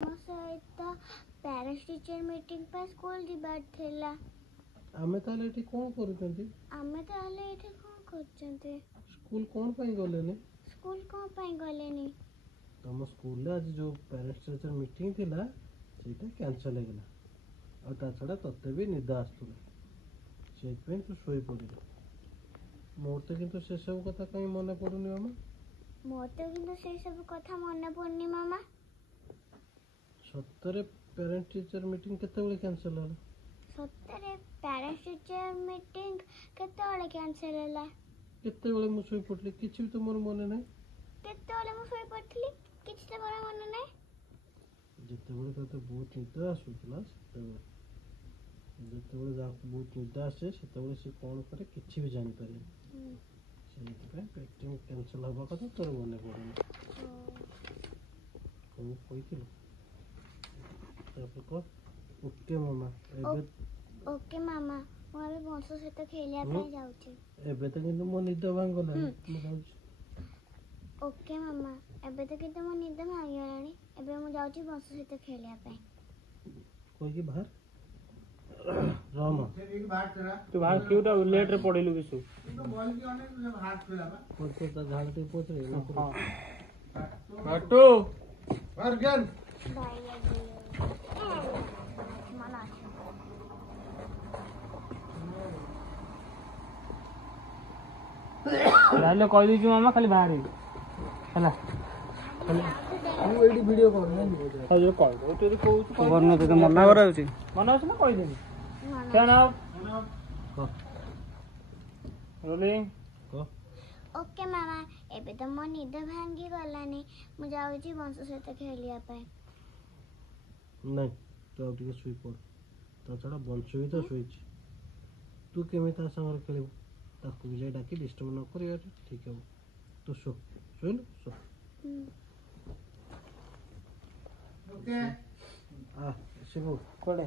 ମୋ ସହିତ parents teacher meeting ପାଇଁ ସ୍କୁଲ ଯିବାର ଥିଲା। ଆମେ ତାହେଲେ ଏଠି କ'ଣ କରୁଛନ୍ତି? ଆମେ ତାହେଲେ ଏଠି କ'ଣ କରୁଛନ୍ତି? ସ୍କୁଲ କ'ଣ ପାଇଁ ଗଲେନି? ସ୍କୁଲ କ'ଣ ପାଇଁ ଗଲେନି? ତମ ସ୍କୁଲରେ ଆଜି ଯେଉଁ ପ୍ୟାରେଣ୍ଟସ୍ ଟିଚର ମିଟିଂ ଥିଲା ସେଇଟା କ୍ୟାନସଲ୍ ହେଇଗଲା। ଆଉ ତା ଛଡ଼ା ତତେ ବି ନିଦ ଆସୁଥିଲା, ସେଇଥିପାଇଁ ତୁ ଶୋଇପଡ଼ିଲୁ। ମୋର ତ କିନ୍ତୁ ସେସବୁ କଥା କାହିଁ ମନେ ପଡ଼ୁନି ମାମା। ମୋର ତ କିନ୍ତୁ ସେସବୁ କଥା ମନେ ପଡ଼ୁନି ମାମା। ସତରେ ପ୍ୟାରେଣ୍ଟସ୍ ଟିଚର ମିଟିଂ କେତେବେଳେ କ୍ୟାନସଲ୍ ହେଲା? ସତରେ ପ୍ୟାରେଣ୍ଟସ୍ ଟିଚର ମିଟିଂ କେତେବେଳେ କ୍ୟାନସଲ୍ ହେଲା? କେତେବେଳେ ମୁଁ ଶୋଇପଡ଼ିଲି କିଛି ବି ତ ମୋର ମନେ ନାହିଁ। କେତେବେଳେ ମୁଁ ଶୋଇପଡ଼ିଥିଲି କିଛି ତ ମୋର ମନେ ନାହିଁ। ଯେତେବେଳେ ତତେ ବହୁତ ନିଦ ଆସୁଥିଲା ଯେତେବେଳେ ଯାହାକୁ ବହୁତ ନିଦ ଆସେ ସେତେବେଳେ ସେ କ'ଣ କରେ କିଛି ବି ଜାଣିପାରେନି। ସେଇଥିପାଇଁ ମିଟିଂ କ୍ୟାନସଲ୍ ହେବା କଥା ତୋର ମନେ ପଡ଼ୁନି। କ'ଣ କହିଥିଲୁ? ତାପରେ କହ ଓକେ ମାମା। ଓକେ ମାମା, ମୁଁ ଏବେ ବଂଶ ସହିତ ଖେଳିବା ପାଇଁ ଯାଉଛି। ଏବେ ତ କିନ୍ତୁ ମୋ ନିଦ ଭାଙ୍ଗିଗଲାଣି, ମୁଁ ଯାଉଛି। ଓକେ ମାମା, ଏବେ ତ କିନ୍ତୁ ମୋ ନିଦ ଭାଙ୍ଗିଗଲାଣି। ଏବେ ମୁଁ ଯାଉଛି ବଂଶ ସହିତ ଖେଳିବା ପାଇଁ। କହିକି ବାହାର ରହ। ତୁ ବାହାର କିଉଟା ଲେଟ୍ ରେ ପଢିଲୁ ବିଶୁ। ତା ଝାଳ ଟିକେ ପୋଛରେ ବାଟୁ ତାହେଲେ କହିଦେଇଛୁ ମାମା ଖାଲି ବାହାରେ ହେଲା। ମୁଁ ଏଇଠି ଭିଡ଼ିଓ କରୁନି। ମନା କରାଯାଉଛି। ମନେ ଅଛି ନା କହିଦେବି? ଓକେ ମାମା, ଏବେ ତ ମୋ ନିଦ ଭାଙ୍ଗି ଗଲାନି। ମୁଁ ଯାଉଛି ବଂଶ ସହିତ ଖେଳିବା ପାଇଁ। ନାଇଁ, ତୁ ଆଉ ଟିକେ ଶୋଇପଡ଼। ତା ଛଡ଼ା ବଂଶ ବି ତ ଶୋଇଛି। ତୁ କେମିତି ତା ସାଙ୍ଗରେ ଖେଳିବୁ? ତାକୁ ବି ଯାଇ ଡାକି ଡିଷ୍ଟର୍ବ ନ କରିବା ଠିକ୍ ହେବ। ତୁ ଶୋଇଲୁ ଶୋ। ଶିବୁ କୁଆଡ଼େ?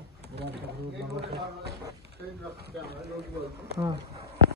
ହଁ